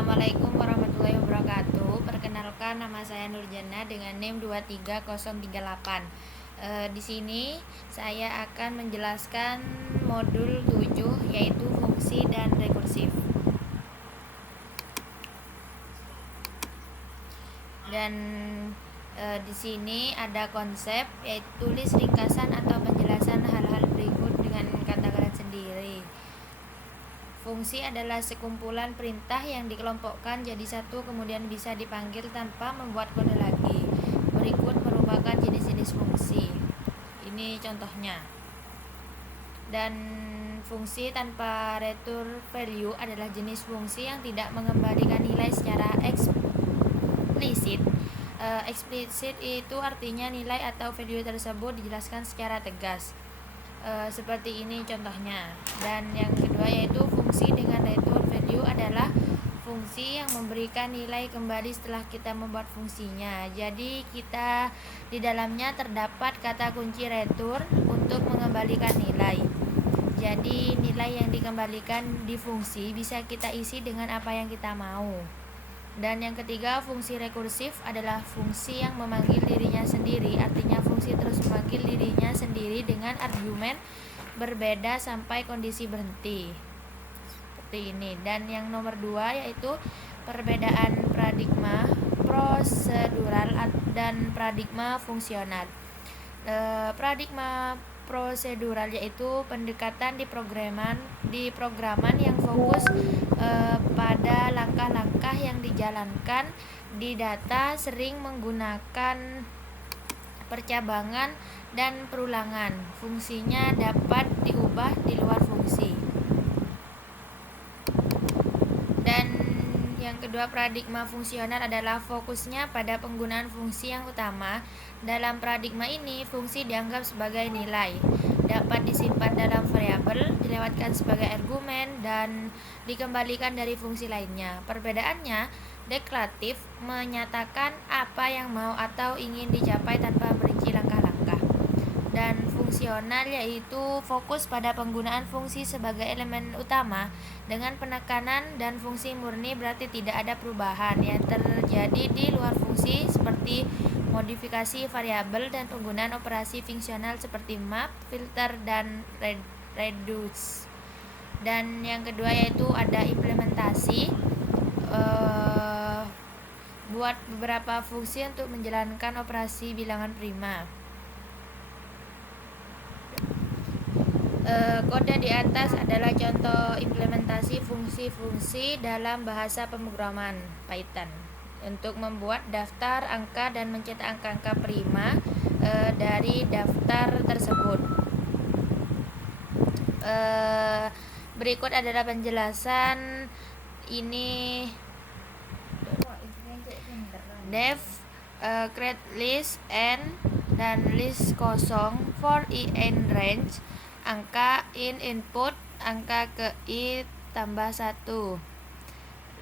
Assalamualaikum warahmatullahi wabarakatuh. Perkenalkan, nama saya Nurjana dengan NIM 23038. Di sini saya akan menjelaskan modul 7 yaitu fungsi dan rekursif. Dan di sini ada konsep yaitu tulis ringkasan atau penjelasan hal-hal berikut dengan kata kalian sendiri. Fungsi adalah sekumpulan perintah yang dikelompokkan jadi satu kemudian bisa dipanggil tanpa membuat kode lagi. Berikut merupakan jenis-jenis fungsi. Ini contohnya. Dan fungsi tanpa return value adalah jenis fungsi yang tidak mengembalikan nilai secara eksplisit. Eksplisit itu artinya nilai atau value tersebut dijelaskan secara tegas. Seperti ini contohnya. Dan yang kedua yaitu fungsi dengan return value adalah fungsi yang memberikan nilai kembali setelah kita membuat fungsinya. Jadi kita di dalamnya terdapat kata kunci return untuk mengembalikan nilai. Jadi nilai yang dikembalikan di fungsi bisa kita isi dengan apa yang kita mau. Dan yang ketiga, fungsi rekursif adalah fungsi yang memanggil dirinya sendiri, artinya fungsi terus memanggil dirinya sendiri dengan argumen berbeda sampai kondisi berhenti. Seperti ini. Dan yang nomor 2 yaitu perbedaan paradigma prosedural dan paradigma fungsional. Paradigma prosedural yaitu pendekatan di programan yang fokus pada langkah-langkah yang dijalankan di data, sering menggunakan percabangan dan perulangan. Fungsinya dapat diubah di luar fungsi. Dan yang kedua, paradigma fungsional adalah fokusnya pada penggunaan fungsi yang utama. Dalam paradigma ini, fungsi dianggap sebagai nilai, dapat disimpan dalam variabel, dilewatkan sebagai argumen, dan dikembalikan dari fungsi lainnya. Perbedaannya, deklaratif menyatakan apa yang mau atau ingin dicapai tanpa merinci langkah-langkah. Dan fungsional yaitu fokus pada penggunaan fungsi sebagai elemen utama dengan penekanan, dan fungsi murni berarti tidak ada perubahan yang terjadi di luar fungsi seperti modifikasi variabel dan penggunaan operasi fungsional seperti map, filter, dan reduce. Dan yang kedua yaitu ada implementasi, buat beberapa fungsi untuk menjalankan operasi bilangan prima. Kode di atas adalah contoh implementasi fungsi-fungsi dalam bahasa pemrograman Python untuk membuat daftar angka dan mencetak angka-angka prima dari daftar tersebut. Berikut adalah penjelasan ini. Def, create list n dan list kosong for in range, angka in input, angka ke i tambah 1.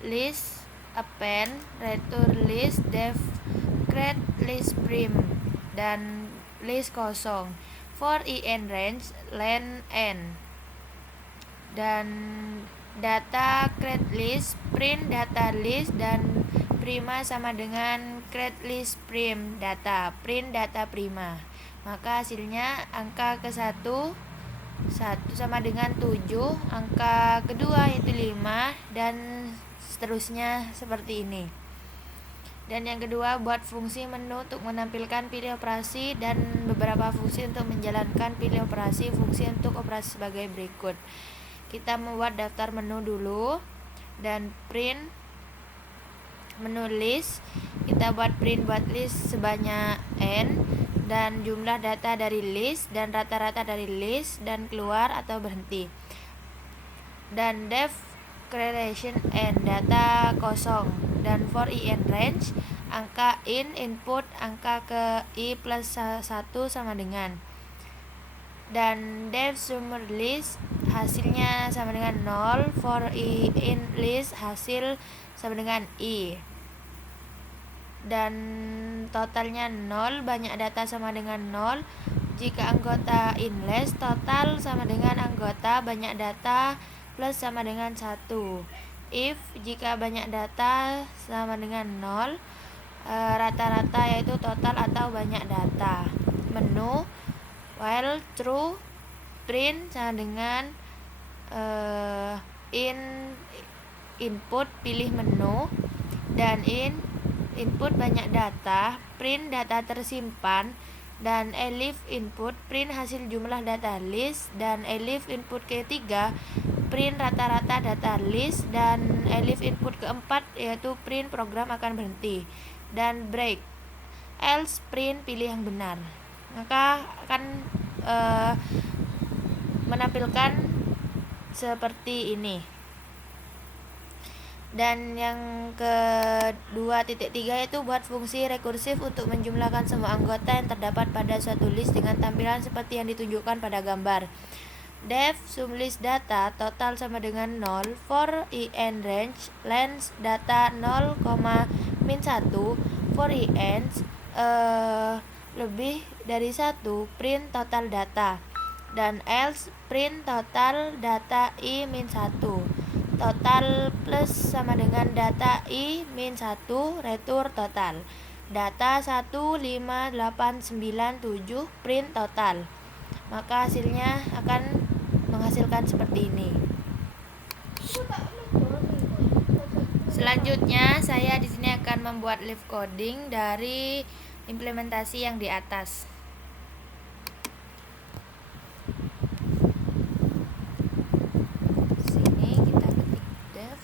List append, return list, def, create list prim, dan list kosong for in range, len n. Dan data create list, print data list, dan prima sama dengan create list prim data, print data prima. Maka hasilnya angka ke-1 sama dengan 7, angka kedua yaitu 5, dan seterusnya seperti ini. Dan yang kedua, buat fungsi menu untuk menampilkan pilih operasi dan beberapa fungsi untuk menjalankan pilih operasi. Fungsi untuk operasi sebagai berikut. Kita membuat daftar menu dulu dan print menu list. Kita buat list sebanyak n dan jumlah data dari list dan rata-rata dari list dan keluar atau berhenti. Dan def creation n data kosong, dan for in range, angka in input, angka ke i plus 1 sama dengan, dan def summer list hasilnya sama dengan 0, for i in list hasil sama dengan i, dan totalnya 0, banyak data sama dengan 0. Jika anggota in list, total sama dengan anggota banyak data plus sama dengan 1. if jika banyak data sama dengan 0, rata-rata yaitu total atau banyak data. Menu, while true, print sama dengan input pilih menu, dan input banyak data, print data tersimpan, dan elif input print hasil jumlah data list, dan elif input ketiga print rata-rata data list, dan elif input keempat yaitu print program akan berhenti, dan break else print pilih yang benar. Maka akan menampilkan seperti ini. Dan yang kedua titik 3 yaitu buat fungsi rekursif untuk menjumlahkan semua anggota yang terdapat pada suatu list dengan tampilan seperti yang ditunjukkan pada gambar. Def sum list data total sama dengan 0 for in range length data 0, min 1 for in lebih dari 1 print total data, dan else print total data i min 1. Total plus sama dengan data i min 1 retur total. Data 15897 print total. Maka hasilnya akan menghasilkan seperti ini. Selanjutnya saya di sini akan membuat live coding dari implementasi yang di atas. Sini kita ketik def.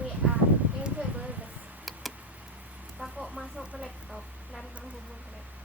WA yang itu bebas. Takut masuk ke laptop dan terhubung ke laptop.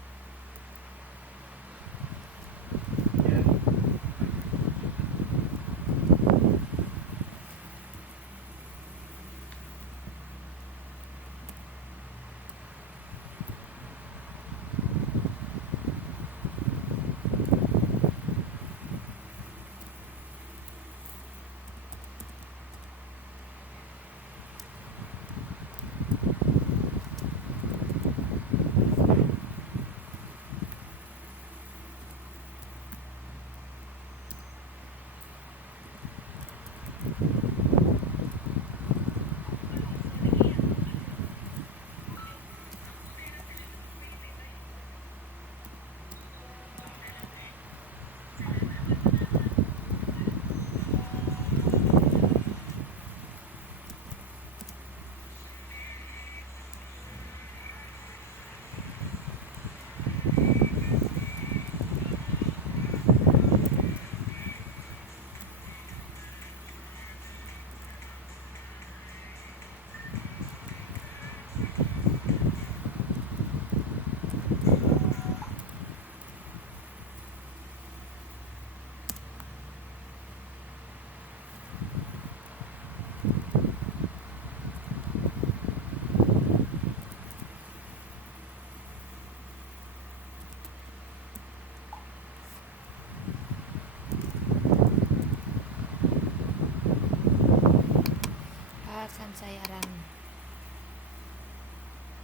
Akan saya ran.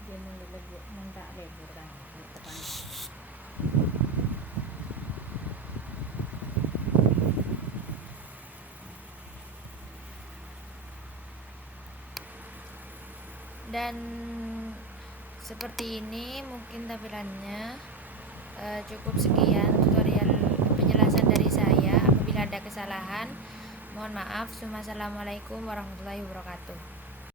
Dia mau lebih minta lebih kan depan. Dan seperti ini mungkin tampilannya. Cukup sekian tutorial penjelasan dari saya. Apabila ada kesalahan, mohon maaf. Wassalamualaikum warahmatullahi wabarakatuh.